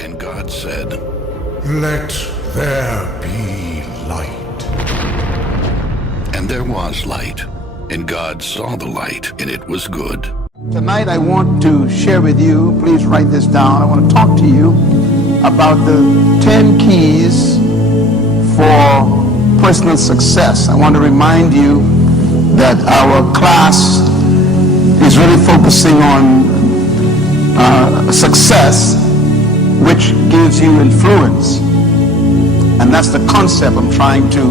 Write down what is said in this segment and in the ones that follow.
And God said, "Let there be light." and there was light. And God saw the light, and it was good. Tonight I want to share with you, please write this down, I want to talk to you about the 10 keys for personal success. I want to remind you that our class is really focusing on success, which gives you influence. And that's the concept I'm trying to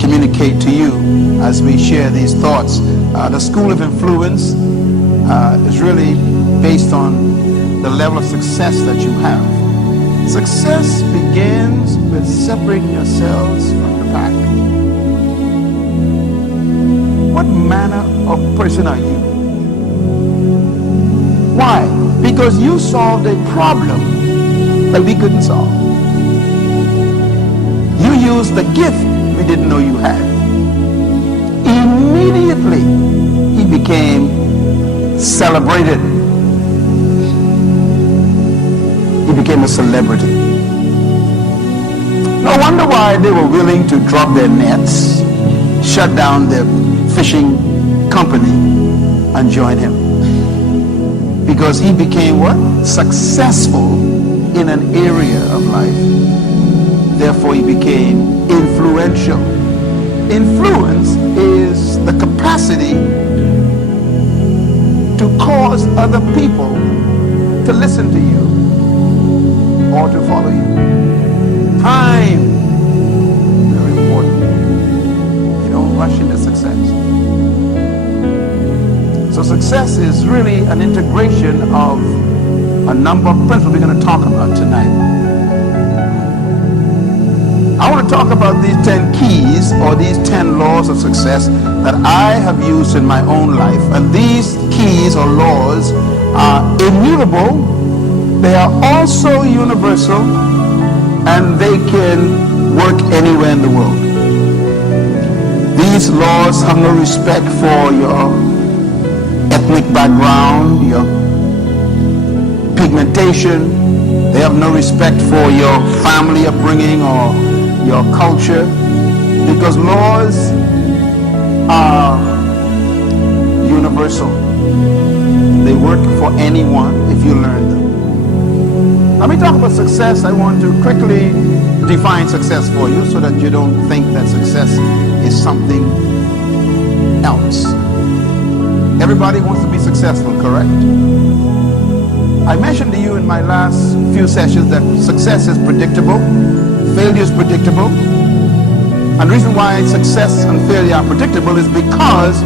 communicate to you as we share these thoughts. The School of Influence is really based on the level of success that you have. Success begins with separating yourselves from the pack. What manner of person are you? Why? Because you solved a problem that we couldn't solve. You used the gift we didn't know you had. Immediately, he became celebrated. He became a celebrity. No wonder why they were willing to drop their nets, shut down their fishing company, and join him. Because he became what? Successful in an area of life. Therefore, he became influential. Influence is the capacity to cause other people to listen to you or to follow you. Time, very important. You don't rush into success. So success is really an integration of a number of principles we're going to talk about tonight. I want to talk about these 10 keys or these 10 laws of success that I have used in my own life. And these keys or laws are immutable. They are also universal, and they can work anywhere in the world. These laws have no respect for your ethnic background, your pigmentation. They have no respect for your family upbringing or your culture, because laws are universal. They work for anyone if you learn them. Let me talk about success. I want to quickly define success for you so that you don't think that success is something else. Everybody wants to be successful, correct? I mentioned to you in my last few sessions that success is predictable. Failure is predictable. And the reason why success and failure are predictable is because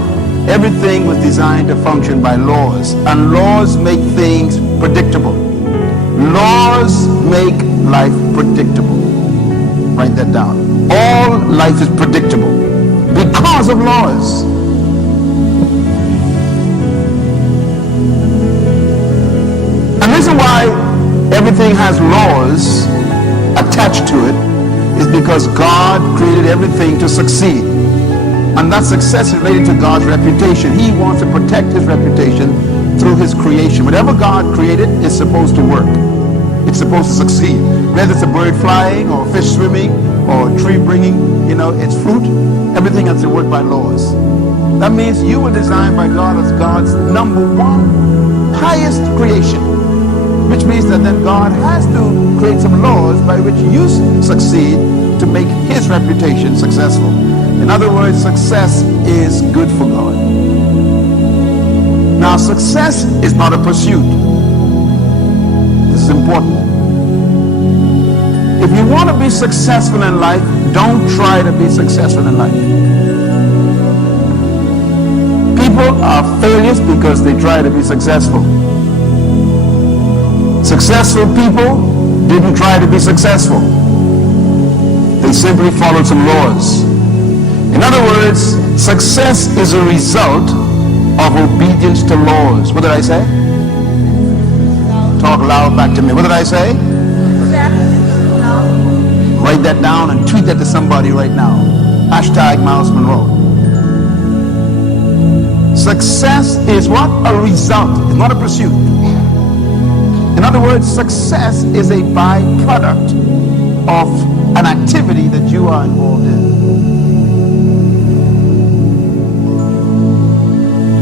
everything was designed to function by laws. And laws make things predictable. Laws make life predictable. Write that down. All life is predictable because of laws. And the reason why everything has laws attached to it is because God created everything to succeed. And that success is related to God's reputation. He wants to protect his reputation through his creation. Whatever God created is supposed to work. It's supposed to succeed. Whether it's a bird flying or fish swimming or a tree bringing, its fruit, everything has to work by laws. That means you were designed by God as God's number one highest creation. Which means that then God has to create some laws by which you succeed to make his reputation successful. In other words, success is good for God. Now, success is not a pursuit. This is important. If you want to be successful in life, don't try to be successful in life. People are failures because they try to be successful. Successful people didn't try to be successful. They simply followed some laws. In other words, success is a result of obedience to laws. What did I say? Talk loud back to me. What did I say? Write that down and tweet that to somebody right now. Hashtag Myles Munroe. Success is what? A result. It's not a pursuit. In other words, success is a byproduct of an activity that you are involved in.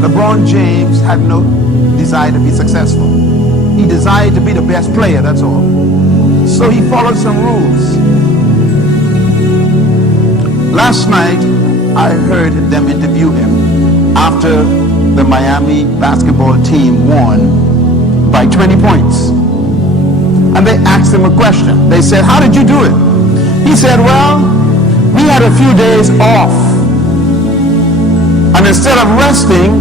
LeBron James had no desire to be successful. He desired to be the best player, that's all. So he followed some rules. Last night, I heard them interview him after the Miami basketball team won by 20 points. And they asked him a question. They said, "How did you do it?" He said, "Well, we had a few days off. And instead of resting,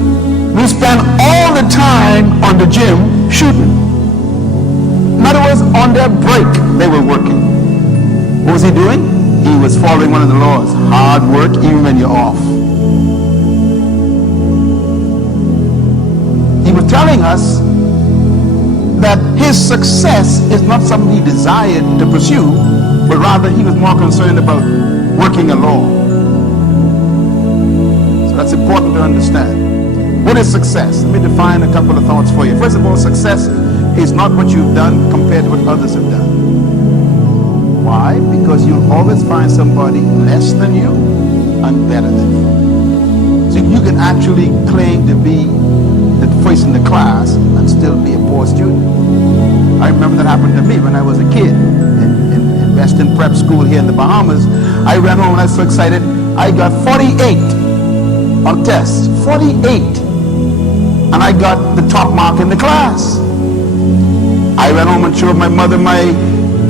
we spent all the time on the gym shooting." In other words, on their break, they were working. What was he doing? He was following one of the laws. Hard work even when you're off. He was telling us that his success is not something he desired to pursue, but rather he was more concerned about working a law. So that's important to understand. What is success? Let me define a couple of thoughts for you. First of all, success is not what you've done compared to what others have done. Why? Because you'll always find somebody less than you and better than you. So you can actually claim to be the first in the class and still be a poor student. I remember that happened to me when I was a kid in Western Prep School here in the Bahamas. I ran home and I was so excited. I got 48 on tests, 48. And I got the top mark in the class. I ran home and showed my mother my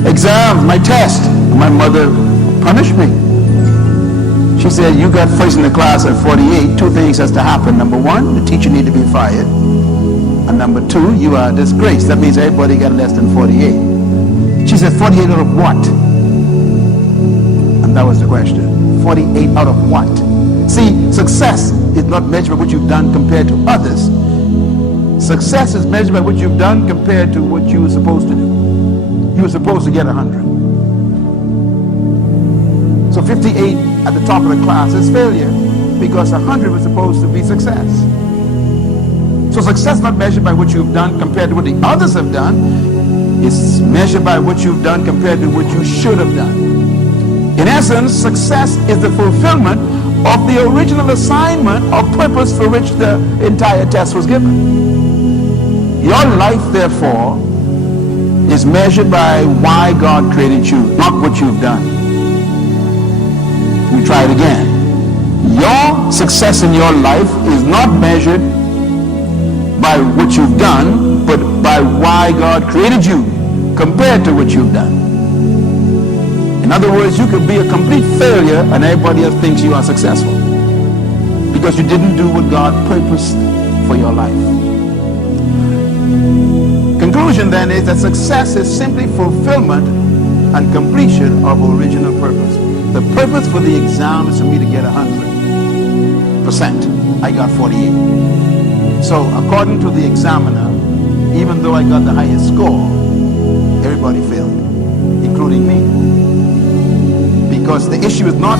exam, my test. My mother punished me. She said, "You got first in the class at 48. Two things has to happen. Number one, the teacher need to be fired. And number two, you are a disgrace." That means everybody got less than 48. She said, 48 out of what? And that was the question. 48 out of what? See, success is not measured by what you've done compared to others. Success is measured by what you've done compared to what you were supposed to do. You were supposed to get 100. So 58 at the top of the class is failure because 100 was supposed to be success. So success is not measured by what you've done compared to what the others have done. It's measured by what you've done compared to what you should have done. In essence, success is the fulfillment of the original assignment or purpose for which the entire test was given. Your life, therefore, is measured by why God created you, not what you've done. Let me try it again. Your success in your life is not measured by what you've done, but by why God created you compared to what you've done. In other words, you could be a complete failure and everybody else thinks you are successful because you didn't do what God purposed for your life. Conclusion then is that success is simply fulfillment and completion of original purpose. The purpose for the exam is for me to get 100%. I got 48. So according to the examiner, even though I got the highest score, everybody failed, including me. Because the issue is not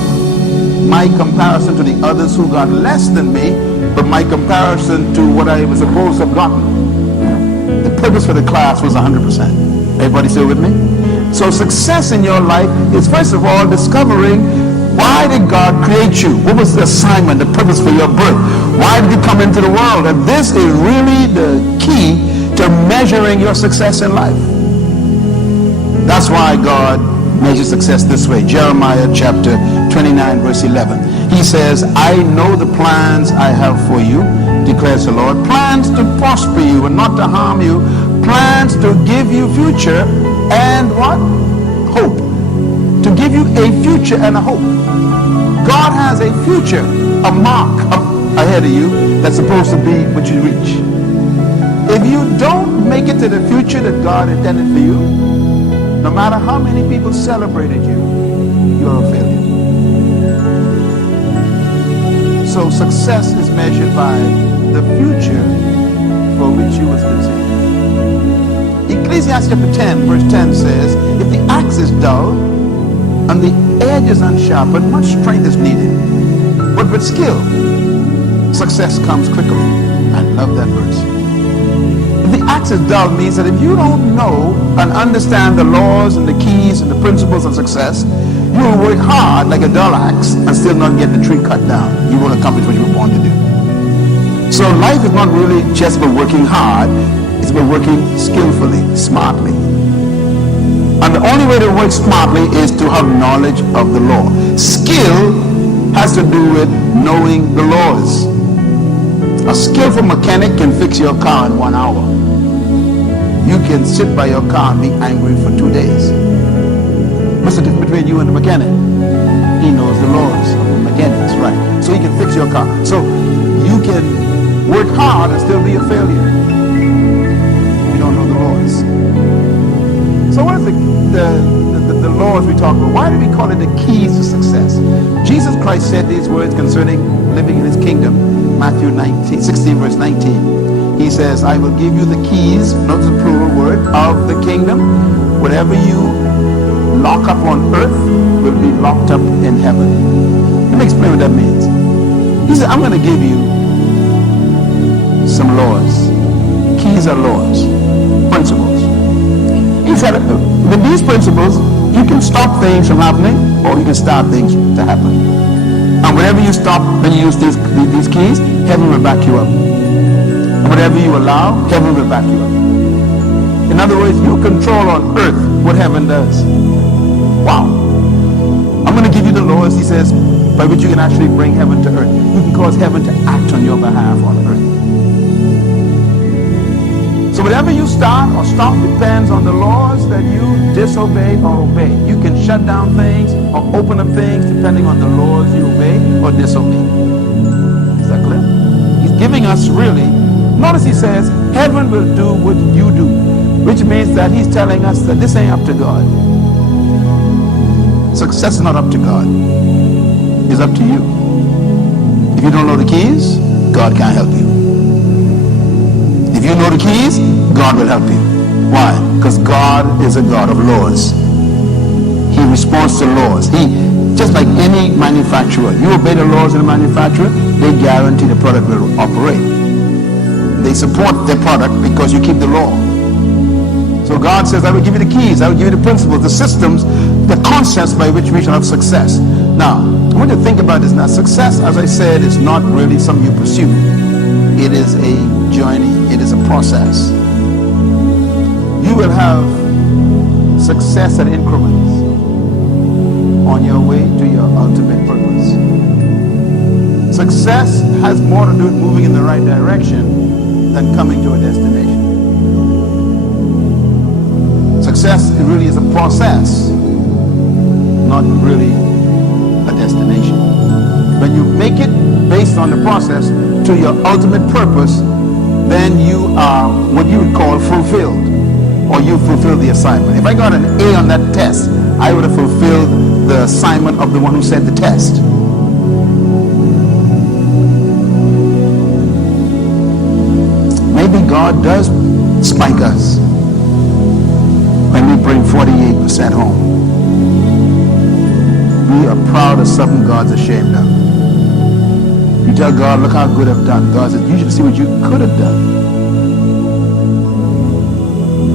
my comparison to the others who got less than me, but my comparison to what I was supposed to have gotten. The purpose for the class was 100%. Everybody still with me? So success in your life is first of all discovering why did God create you? What was the assignment, the purpose for your birth? Why did you come into the world? And this is really the key to measuring your success in life. That's why God measures success this way. Jeremiah chapter 29 verse 11. He says, "I know the plans I have for you, declares the Lord, plans to prosper you and not to harm you, plans to give you future and what? Hope. To give you a future and a hope." God has a future, a mark up ahead of you that's supposed to be what you reach. If you don't make it to the future that God intended for you, no matter how many people celebrated you, you're a failure. So success is measured by the future for which you was conceived. Ecclesiastes chapter 10 verse 10 says, "If the axe is dull and the edge is unsharpened, much strength is needed. But with skill, success comes quickly." I love that verse. If the axe is dull means that if you don't know and understand the laws and the keys and the principles of success, you will work hard like a dull axe and still not get the tree cut down. You won't accomplish what you were born to do. So life is not really just about working hard, it's about working skillfully, smartly. And the only way to work smartly is to have knowledge of the law. Skill has to do with knowing the laws. A skillful mechanic can fix your car in 1 hour. You can sit by your car and be angry for 2 days. What's the difference between you and the mechanic? He knows the laws of the mechanics, right? So he can fix your car. So you can work hard and still be a failure. You don't know the laws. So what is the laws we talk about? Why do we call it the keys to success? Jesus Christ said these words concerning living in his kingdom. Matthew 16 verse 19. He says, I will give you the keys, notice the plural word, of the kingdom. Whatever you lock up on earth will be locked up in heaven. Let me explain what that means. He said, I'm going to give you some laws. Keys are laws, principles. He said, with these principles, you can stop things from happening or you can start things to happen. And whenever you stop and you use these keys, heaven will back you up. And whatever you allow, heaven will back you up. In other words, you control on earth what heaven does. Wow. I'm going to give you the laws, he says, by which you can actually bring heaven to earth. You can cause heaven to act on your behalf on earth. So whatever you start or stop depends on the laws that you disobey or obey. You can shut down things or open up things depending on the laws you obey or disobey. Is that clear? He's giving us really, notice he says, heaven will do what you do, which means that he's telling us that this ain't up to God. Success is not up to God. It's up to you. If you don't know the keys, God can't help you. If you know the keys, God will help you. Why? Because God is a God of laws. He responds to laws. He, just like any manufacturer, you obey the laws of the manufacturer, they guarantee the product will operate. They support their product because you keep the law. So God says, I will give you the keys, I will give you the principles, the systems, the concepts by which we shall have success. Now, I want you to think about this now. Success, as I said, is not really something you pursue. It is a journey. It is a process. You will have success at increments on your way to your ultimate purpose. Success has more to do with moving in the right direction than coming to a destination. Success really is a process, not really a destination. When you make it based on the process to your ultimate purpose, then you are what you would call fulfilled, or you fulfilled the assignment. If I got an A on that test, I would have fulfilled the assignment of the one who set the test. Maybe God does spike us when we bring 48% home. We are proud of something God's ashamed of. You tell God, look how good I've done. God says, you should see what you could have done.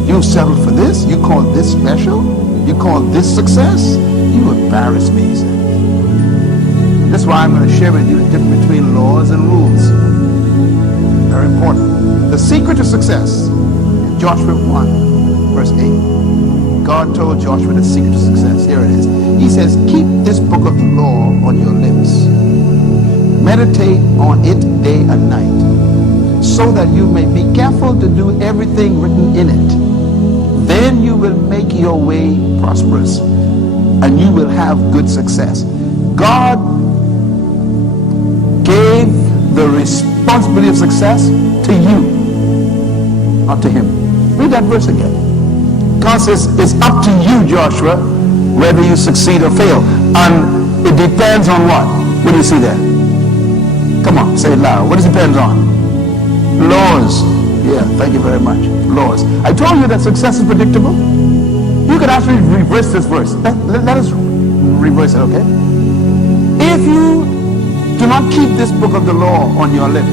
You settled for this? You call this special? You call this success? You embarrass me, he said. That's why I'm going to share with you the difference between laws and rules. Very important. The secret to success, Joshua 1, verse 8. God told Joshua the secret to success. Here it is. He says, keep this book of the law on your lips. Meditate on it day and night, so that you may be careful to do everything written in it. Then you will make your way prosperous, and you will have good success. God gave the responsibility of success to you, not to him. Read that verse again. God says, it's up to you, Joshua, whether you succeed or fail. And it depends on what? What do you see there? Come on, say it loud. What does it depend on? Laws. Yeah, thank you very much. Laws. I told you that success is predictable. You could actually reverse this verse. Let us reverse it, okay? If you do not keep this book of the law on your lips,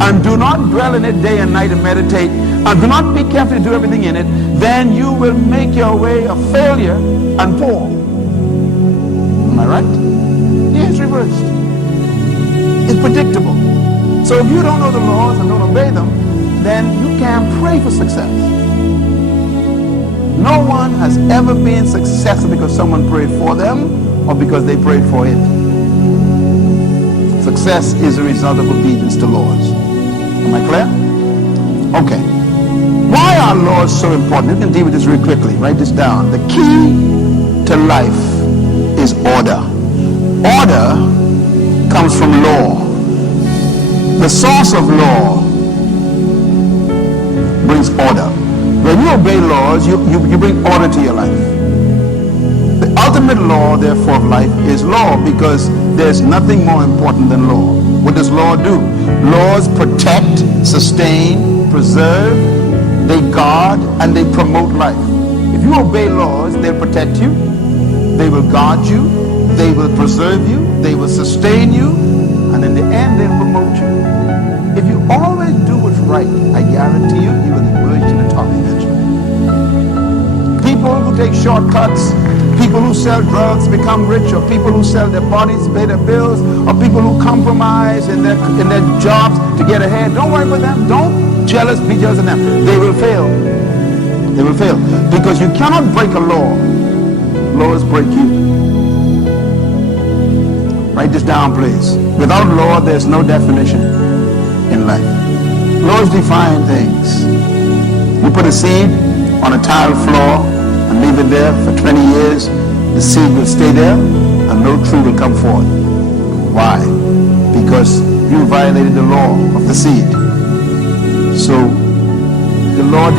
and do not dwell in it day and night and meditate, and do not be careful to do everything in it, then you will make your way a failure and poor. Am I right? Yeah, it's reversed. It's predictable. So if you don't know the laws and don't obey them, then you can't pray for success. No one has ever been successful because someone prayed for them or because they prayed for it. Success is a result of obedience to laws. Am I clear? Okay. Why are laws so important? You can deal with this real quickly. Write this down. The key to life is order. Order comes from law. The source of law brings order. When you obey laws, you bring order to your life. The ultimate law, therefore, of life is law, because there's nothing more important than law. What does law do? Laws protect, sustain, preserve, they guard, and they promote life. If you obey laws, they'll protect you, they will guard you, they will preserve you, they will sustain you, and in the end, they'll promote you. If you always do what's right, I guarantee you, you will emerge to the top eventually. People who take shortcuts, people who sell drugs become rich, or people who sell their bodies to pay their bills, or people who compromise in their jobs to get ahead. Don't worry about them. Don't be jealous of them. They will fail. They will fail. Because you cannot break a law. Laws break you. Write this down, please. Without law, there's no definition in life. Laws define things. You put a seed on a tile floor and leave it there for 20 years, the seed will stay there and no tree will come forth. Why? Because you violated the law of the seed. So the laws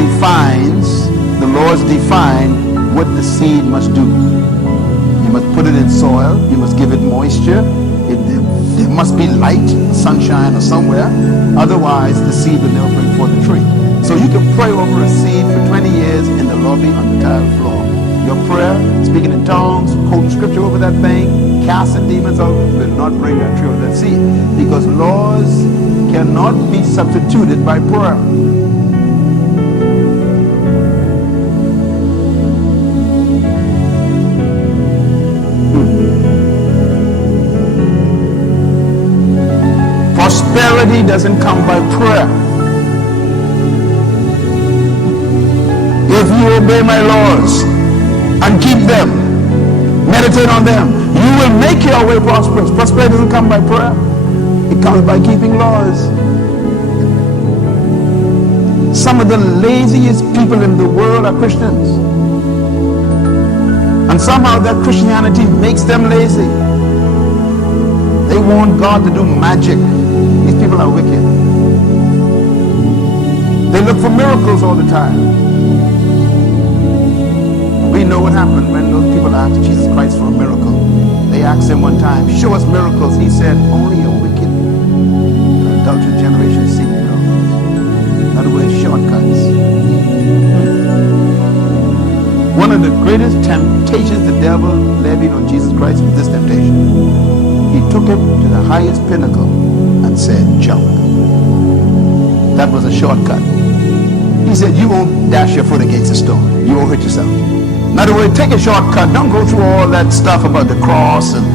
define what the seed must do. You must put it in soil, you must give it moisture, there must be light, sunshine or somewhere, otherwise the seed will never bring forth a tree. So you can pray over a seed for 20 years in the lobby on the tile floor. Your prayer, speaking in tongues, quoting scripture over that thing, casting demons out, will not bring a tree of that seed. Because laws cannot be substituted by prayer. Prosperity doesn't come by prayer. If you obey my laws and keep them, meditate on them, you will make your way prosperous. Prosperity doesn't come by prayer. It comes by keeping laws. Some of the laziest people in the world are Christians. And somehow that Christianity makes them lazy. They want God to do magic. These people are wicked. They look for miracles all the time. We know what happened when those people asked Jesus Christ for a miracle. They asked him one time, show us miracles. He said, only a wicked and adulterous generation seek miracles. In other words, shortcuts. One of the greatest temptations the devil levied on Jesus Christ was this temptation. He took him to the highest pinnacle and said, jump. That was a shortcut. He said, you won't dash your foot against a stone. You won't hurt yourself. In other words, take a shortcut. Don't go through all that stuff about the cross and,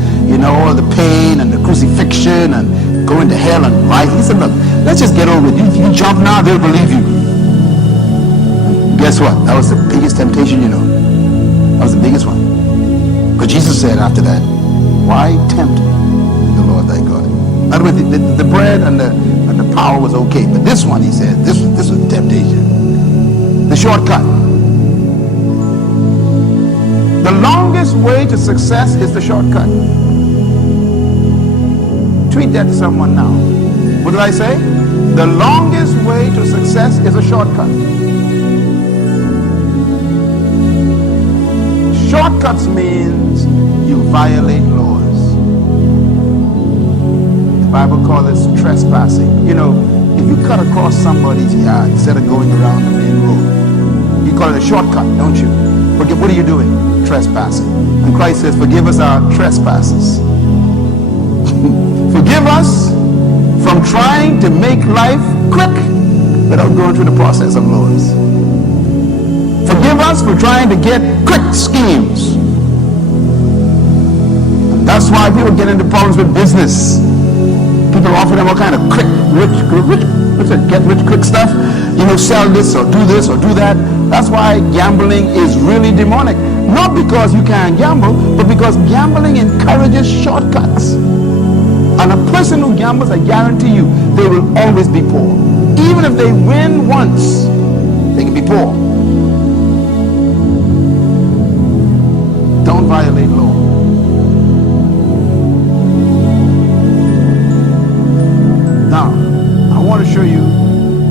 all the pain and the crucifixion and going to hell and life. He said, look, let's just get over it. You jump now, they'll believe you. Guess what? That was the biggest temptation, That was the biggest one. Because Jesus said after that, why tempt the Lord thy God? In other words, the bread and the power was okay. But this one, he said, this was temptation. The shortcut. The longest way to success is the shortcut. Tweet that to someone now. What did I say? The longest way to success is a shortcut. Shortcuts means you violate laws. The Bible calls it trespassing. If you cut across somebody's yard instead of going around the main road, you call it a shortcut, don't you? But what are you doing? Trespassing. And Christ says, forgive us our trespasses. Forgive us from trying to make life quick without going through the process of laws. Forgive us for trying to get quick schemes. And that's why people get into problems with business. People offer them all kind of quick, get rich quick stuff. Sell this or do that. That's why gambling is really demonic. Not because you can't gamble, but because gambling encourages shortcuts. And a person who gambles, I guarantee you, they will always be poor. Even if they win once, they can be poor. Don't violate law. Now, I want to show you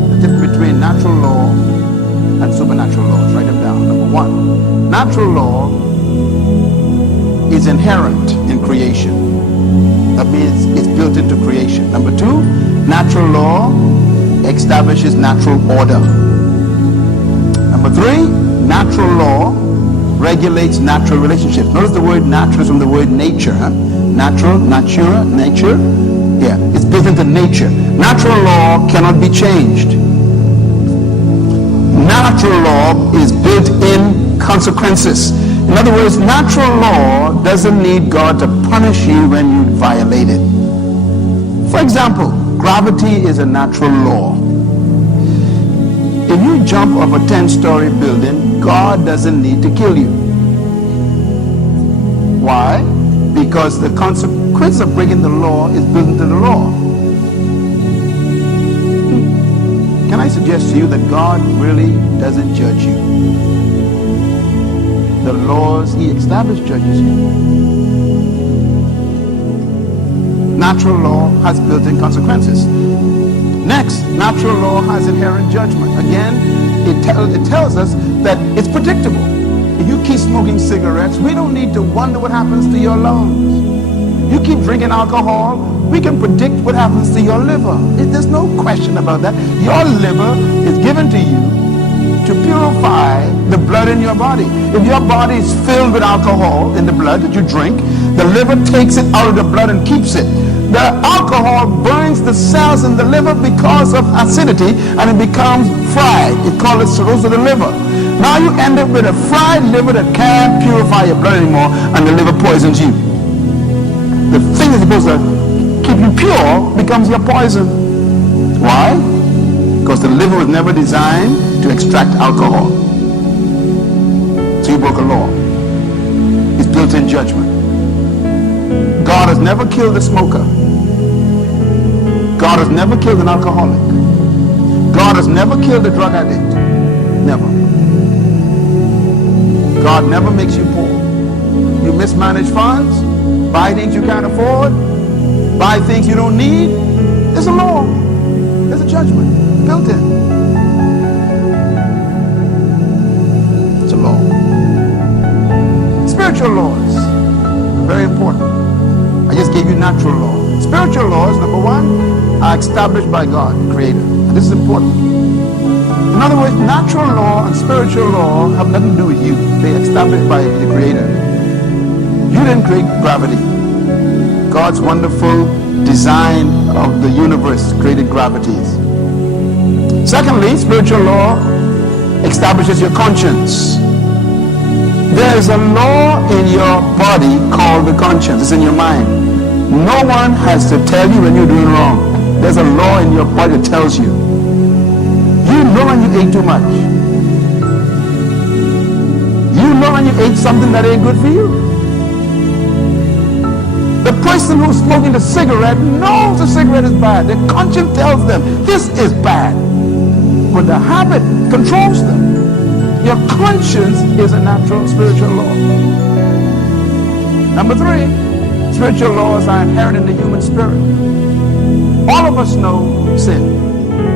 the difference between natural law and supernatural laws. Write them down. Number one, natural law is inherent in creation. That means it's built into creation. Number two, natural law establishes natural order. Number three, natural law regulates natural relationships. Notice the word natural is from the word nature. Natural, natura, nature. Yeah, it's built into nature. Natural law cannot be changed. Natural law is built in consequences. In other words, natural law doesn't need God to punish you when you violate it. For example, gravity is a natural law. If you jump off a 10-story building, God doesn't need to kill you. Why? Because the consequence of breaking the law is built into the law. Can I suggest to you that God really doesn't judge you? The laws he established judges you. Natural law has built-in consequences. Next, natural law has inherent judgment. Again, it tells us that it's predictable. If you keep smoking cigarettes, we don't need to wonder what happens to your lungs. You keep drinking alcohol, we can predict what happens to your liver. There's no question about that. Your liver is given to you to purify the blood in your body. If your body is filled with alcohol in the blood that you drink, the liver takes it out of the blood and keeps it. The alcohol burns the cells in the liver because of acidity, and it becomes fried. It calls cirrhosis of the liver. Now you end up with a fried liver that can't purify your blood anymore, and the liver poisons you. The thing that's supposed to keep you pure becomes your poison. Why? Because the liver was never designed to extract alcohol. So you broke a law. It's built-in judgment. God has never killed a smoker. God has never killed an alcoholic. God has never killed a drug addict. Never. God never makes you poor. You mismanage funds, buy things you can't afford, buy things you don't need. There's a law. There's a judgment built in. It's a law. Spiritual laws are very important. I just gave you natural law. Spiritual laws, number one, are established by God, the Creator. And this is important. In other words, natural law and spiritual law have nothing to do with you. They're established by the Creator. You didn't create gravity. God's wonderful design of the universe created gravities. Secondly, spiritual law establishes your conscience. There is a law in your body called the conscience. It's in your mind. No one has to tell you when you're doing wrong. There's a law in your body that tells you. You know when you ate too much. You know when you ate something that ain't good for you. The person who's smoking the cigarette knows the cigarette is bad. Their conscience tells them this is bad. But the habit controls them. Your conscience is a natural spiritual law. Number three, spiritual laws are inherent in the human spirit. All of us know sin.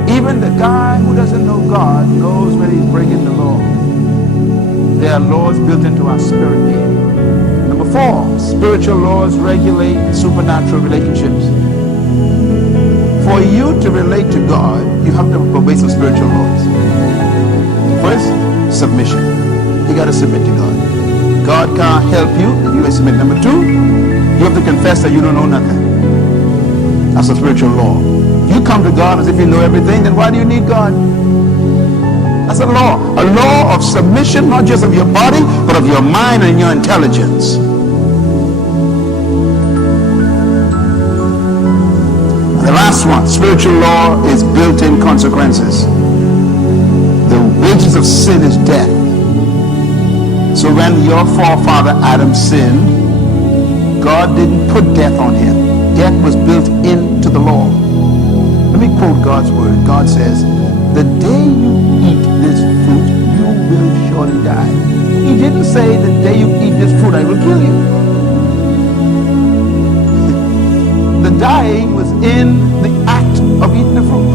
Even the guy who doesn't know God knows when he's breaking the law. There are laws built into our spirit being. Number four, spiritual laws regulate supernatural relationships. For you to relate to God, you have to obey some spiritual laws. First, submission. You got to submit to God. God can't help you if you ain't submit. Number two, you have to confess that you don't know nothing. That's a spiritual law. you come to God as if you know everything, then why do you need God? That's a law of submission, not just of your body, but of your mind and your intelligence. The last one, spiritual law is built-in consequences. The wages of sin is death. So when your forefather Adam sinned, God didn't put death on him. Death was built into the law. Let me quote God's word. God says, the day you eat this fruit, you will surely die. He didn't say the day you eat this fruit, I will kill you. The dying was in the act of eating the fruit.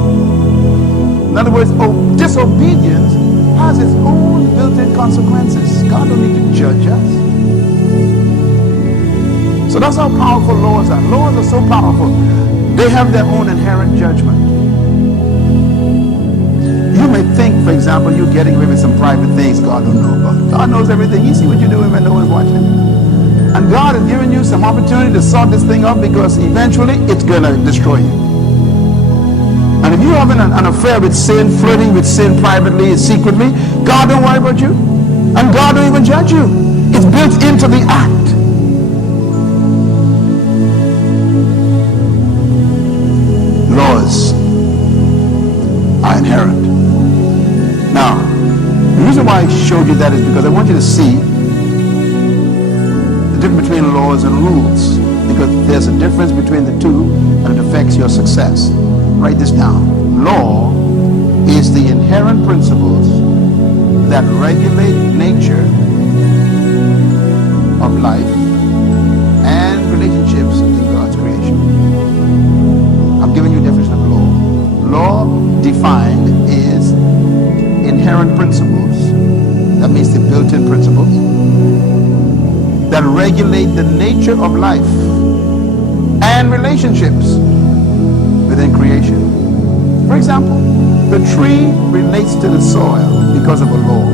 In other words, disobedience has its own built-in consequences. God don't need to judge us. So that's how powerful laws are. Laws are so powerful. They have their own inherent judgment. You may think, for example, you're getting away with some private things God don't know about. God knows everything. He sees what you're doing when no one's watching. And God has given you some opportunity to sort this thing out because eventually it's going to destroy you. And if you're having an affair with sin, flirting with sin privately and secretly, God don't worry about you. And God don't even judge you. It's built into the act. Laws are inherent. Now, the reason why I showed you that is because I want you to see the difference between laws and rules, because there's a difference between the two and it affects your success. Write this down. Law is the inherent principles that regulate nature of life and relationships in God's creation. I'm giving you a definition of law. Law defined is inherent principles, that means the built-in principles, that regulate the nature of life and relationships within creation. For example, the tree relates to the soil because of a law.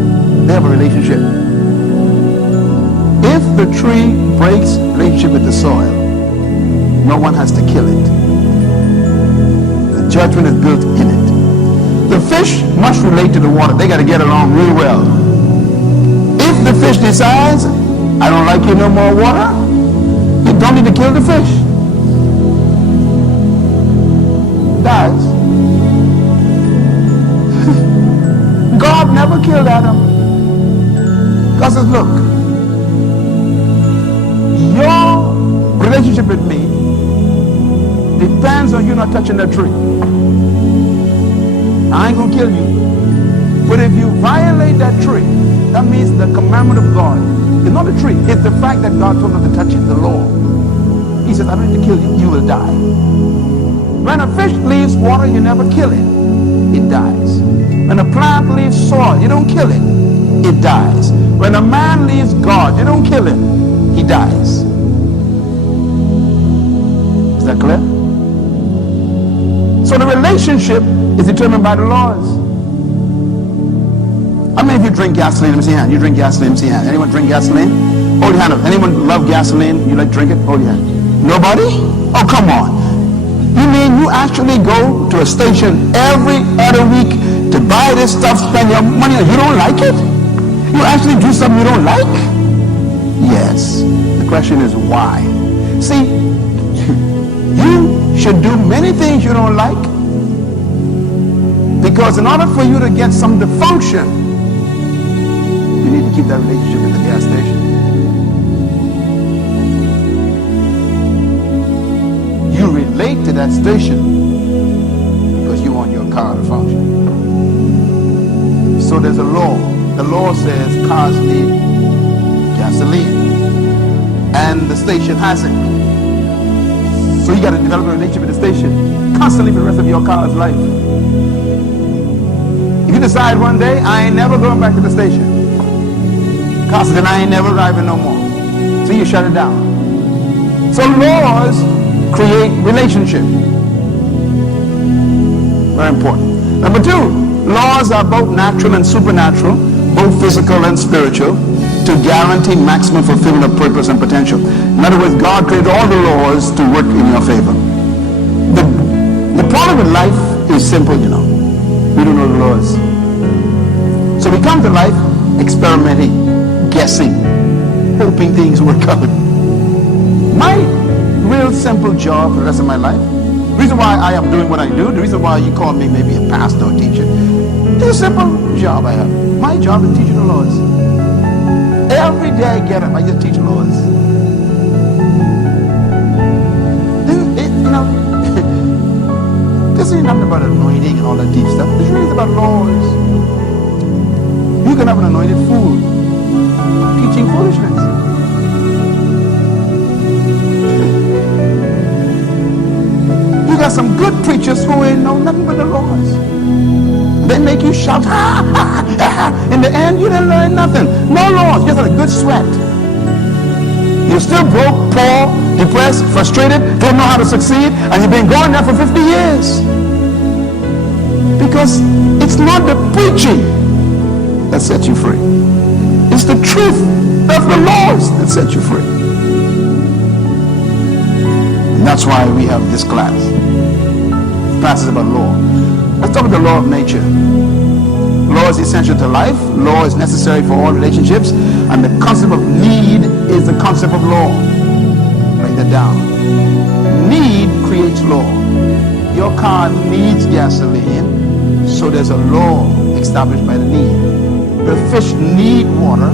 They have a relationship. If the tree breaks relationship with the soil, no one has to kill it. The judgment is built in it. The fish must relate to the water. They got to get along real well. If the fish decides, I don't like you no more water, you don't need to kill the fish. Dies. God never killed Adam. God says, look, your relationship with me depends on you not touching that tree. I ain't gonna kill you. But if you violate that tree, that means the commandment of God. It's not the tree, it's the fact that God told not to touch it, the law. He says, I don't need to kill you, you will die. When a fish leaves water, you never kill it. It dies. When a plant leaves soil, you don't kill it. It dies. When a man leaves God, you don't kill him. He dies. Is that clear? So the relationship is determined by the laws. How many of you drink gasoline? Let me see your hand. You drink gasoline? Let me see your hand. Anyone drink gasoline? Hold your hand up. Anyone love gasoline? You like to drink it? Hold your hand. Nobody? Oh, come on. You mean you actually go to a station every other week to buy this stuff, spend your money, and you don't like it? You actually do something you don't like? Yes. The question is why? See, you should do many things you don't like, because in order for you to get some function, you need to keep that relationship in the gas station. You relate to that station because you want your car to function. So there's a law. The law says cars need gasoline, and the station has it. So you got to develop a relationship with the station constantly for the rest of your car's life. If you decide one day, I ain't never going back to the station, car says, then I ain't never driving no more. So you shut it down. So laws create relationship. Very important. Number two, laws are both natural and supernatural, both physical and spiritual, to guarantee maximum fulfillment of purpose and potential. In other words, God created all the laws to work in your favor. The The problem with life is simple, you know. We don't know the laws. So we come to life experimenting, guessing, hoping things work out. My real simple job for the rest of my life, the reason why I am doing what I do, the reason why you call me maybe a pastor or teacher, it's a simple job I have. My job is teaching the laws. Every day I get up, I just teach laws. This ain't nothing about anointing and all that deep stuff. This really is about laws. You can have an anointed fool teaching foolishness. You got some good preachers who ain't know nothing but the laws. They make you shout, ha, ha, ha, ha. In the end, you didn't learn nothing. No laws, just a good sweat. You're still broke, poor, depressed, frustrated, don't know how to succeed, and you've been going there for 50 years. Because it's not the preaching that sets you free. It's the truth of the laws that set you free. And that's why we have this class. This class is about law. Let's talk about the law of nature. Law is essential to life. Law is necessary for all relationships. And the concept of need is the concept of law. Write that down. Need creates law. Your car needs gasoline, so there's a law established by the need. The fish need water,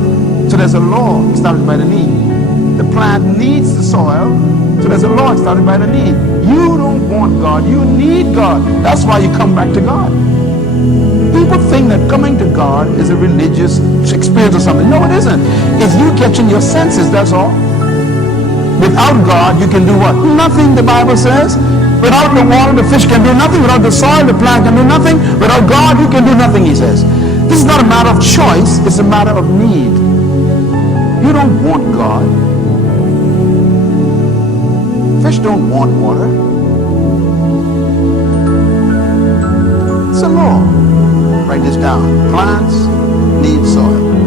so there's a law established by the need. The plant needs the soil, so there's a law established by the need. You don't want God, you need God. That's why you come back to God. People think that coming to God is a religious experience or something. No, it isn't. It's you catching your senses, that's all. Without God, you can do what? Nothing, the Bible says. Without the water, the fish can do nothing. Without the soil, the plant can do nothing. Without God, you can do nothing, he says. This is not a matter of choice, it's a matter of need. You don't want God. Fish don't want water. It's a law. Write this down. Plants need soil.